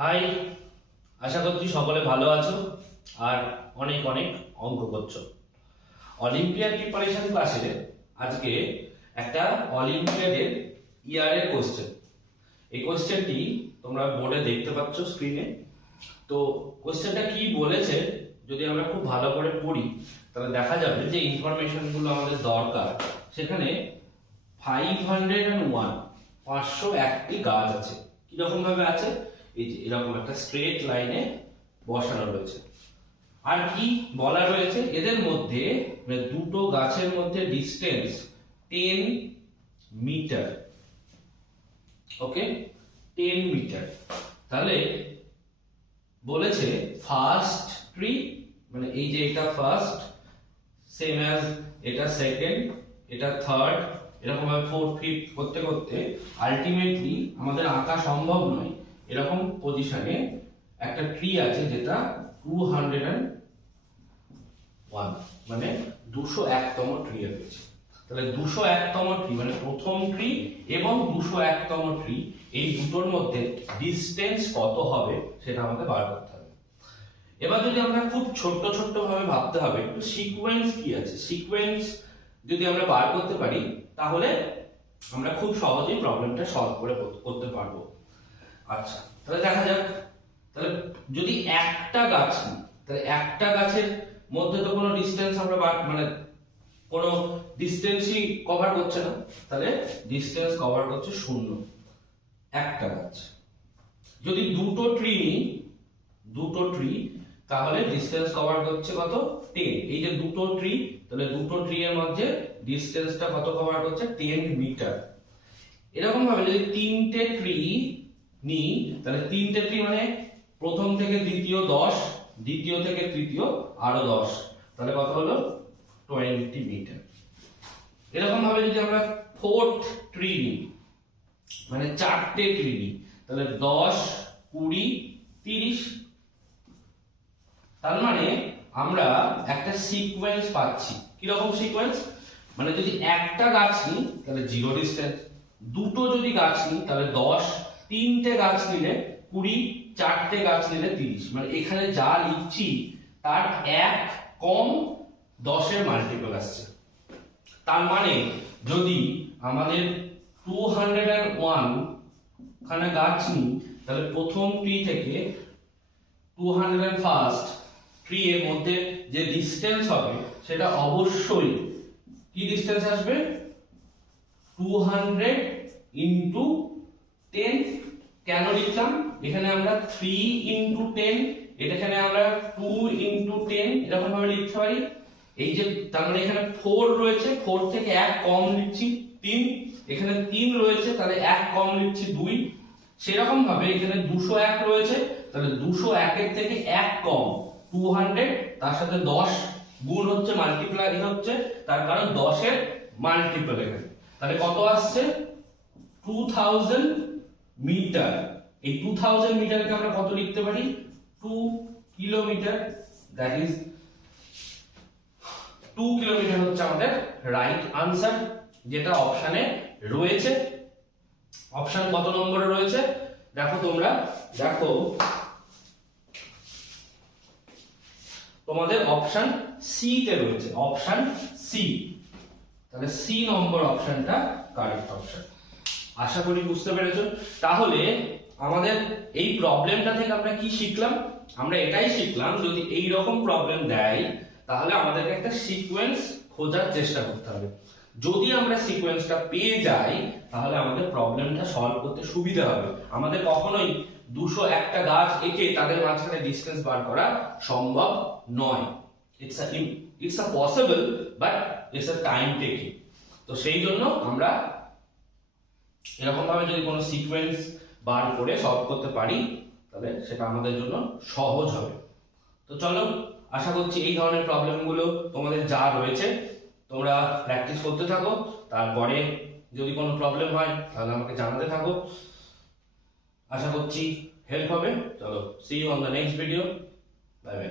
High, আশা করছি সকলে ভালো আছো আর অনেক অনেক অঙ্ক করছো। অলিম্পিয়াড প্রিপারেশন ক্লাসে আজকে একটা অলিম্পিয়াডের ইয়ারের কোশ্চেন। এই কোশ্চেনটি তোমরা বোর্ডে দেখতে পাচ্ছ স্ক্রিনে। তো কোশ্চেনটা কি বলেছে যদি আমরা খুব ভালো করে পড়ি তাহলে দেখা যাবে যে ইনফরমেশনগুলো আমাদের দরকার। সেখানে 501টি গাছ আছে। কিরকম ভাবে আছে? এই যে এরকম একটা স্ট্রেট লাইনে বসানো রয়েছে। আর কি বলা রয়েছে, এদের মধ্যে দুটো গাছের মধ্যে ডিসটেন্স 10 মিটার। ওকে, 10 মিটার। তাহলে বলেছে ফার্স্ট ট্রি, মানে এই যে এটা ফার্স্ট, সেম অ্যাজ এটা সেকেন্ড, এটা থার্ড, এরকম ভাবে ফোর্থ ফিফথ করতে করতে আলটিমেটলি আমাদের আঁকা সম্ভব নয়। এরকম পজিশনে একটা ট্রি আছে যেটা 201, মানে 201তম ট্রি রয়েছে। তাহলে 201তম ট্রি মানে প্রথম ট্রি এবং 201তম ট্রি, এই দুটোর মধ্যে ডিসটেন্স কত হবে সেটা আমাদের বার করতে হবে। এবার যদি আমরা খুব ছোট্ট ছোট্ট ভাবে ভাবতে হবে, একটু সিকোয়েন্স কি আছে, সিকোয়েন্স যদি আমরা বার করতে পারি তাহলে আমরা খুব সহজেই প্রবলেমটা সলভ করে করতে পারবো। আচ্ছা, তাহলে দেখা যাক। তাহলে যদি একটা গাছ, তাহলে একটা গাছের মধ্যে তো কোনো ডিসটেন্স আমরা মানে কোনো ডিসটেন্সই কভার করছে না, তাহলে ডিসটেন্স কভার করছে 0 একটা গাছ। যদি দুটো ট্রি নিই, দুটো ট্রি, তাহলে ডিসটেন্স কভার করছে কত? 10। এই যে দুটো ট্রি, তাহলে দুটো ট্রি এর মধ্যে ডিসটেন্সটা কত কভার করছে? 10 মিটার। এরকম ভাবে যদি তিনটে ট্রি নিই, তাহলে তিনটে ট্রি মানে প্রথম থেকে দ্বিতীয় 10, দ্বিতীয় থেকে তৃতীয় আরো 10, তাহলে কত হলো? 20 মিটার। এরকম ভাবে যদি আমরা ফোর্থ ট্রি নিই, মানে চারটে ট্রি নিই, তাহলে 10, 20, 30। তার মানে আমরা একটা সিকোয়েন্স পাচ্ছি। কিরকম সিকোয়েন্স? মানে যদি একটা গাছ নিই তাহলে 0 ডিসটেন্স, দুটো যদি গাছ নিই তাহলে 10, তিনটে গাছ নিলে 20, চারটে গাছ নিলে 30। মানে এখানে যা লিখছি তার এক কম 10 এর মাল্টিপল আসছে। তার মানে যদি আমাদের 201 খানা গাছ নিই, তাহলে প্রথম ট্রি থেকে 201st ট্রি এর মধ্যে যে ডিসটেন্স হবে সেটা অবশ্যই কি ডিসটেন্স আসবে? 200 ইনটু 10। কেন লিখলাম? এখানে আমরা 3 ইনটু 10, এখানে আমরা 2 ইনটু 10 এরকম ভাবে লিখতে পারি। এই যে তার মানে এখানে 4 রয়েছে, 4 থেকে 1 কম লিখছি 3, এখানে 3 রয়েছে তাহলে 1 কম লিখছি 2। সেরকম ভাবে এখানে 201 রয়েছে, তাহলে 201 এর থেকে 1 কম 200, তার সাথে 10 গুণ হচ্ছে, মাল্টিপ্লাই হচ্ছে, তার কারণ 10 এর মাল্টিপল এখানে। তাহলে কত আসছে? 2000 মিটার। এই 2000 মিটারকে আমরা কত লিখতে পারি? 2 কিলোমিটার। দ্যাট ইজ 2 কিলোমিটার হচ্ছে আমাদের রাইট আনসার, যেটা অপশনে রয়েছে। অপশন কত নম্বরে রয়েছে দেখো তোমরা, দেখো তোমাদের অপশন সি তে রয়েছে, অপশন সি। তাহলে সি নম্বর অপশনটা কারেক্ট অপশন। আশা করি বুঝতে পেরেছো। তাহলে আমাদের এই প্রবলেমটা থেকে আমরা কি শিখলাম? আমরা এটাই শিখলাম যদি এই রকম প্রবলেম দেয় তাহলে আমাদেরকে একটা সিকোয়েন্স খোঁজার চেষ্টা করতে হবে। যদি আমরা সিকোয়েন্সটা পেয়ে যাই তাহলে আমাদের প্রবলেমটা সলভ করতে সুবিধা হবে। আমাদের কখনোই 201টা গাছ এঁকে তাদের মাঝখানে ডিসটেন্স বার করা সম্ভব নয়। It's a possible but it's a time taking. তো সেই জন্য আমরা এরকম ভাবে যদি কোনো সিকোয়েন্স বার করে সলভ করতে পারি তাহলে সেটা আমাদের জন্য সহজ হবে। তো চলো, আশা করছি এই ধরনের প্রবলেমগুলো তোমাদের যা রয়েছে তোমরা প্র্যাকটিস করতে থাকো। তারপরে যদি কোনো প্রবলেম হয় তাহলে আমাকে জানাতে থাকো। আশা করছি হেল্প হবে। চলো, see you on the next video. Bye by.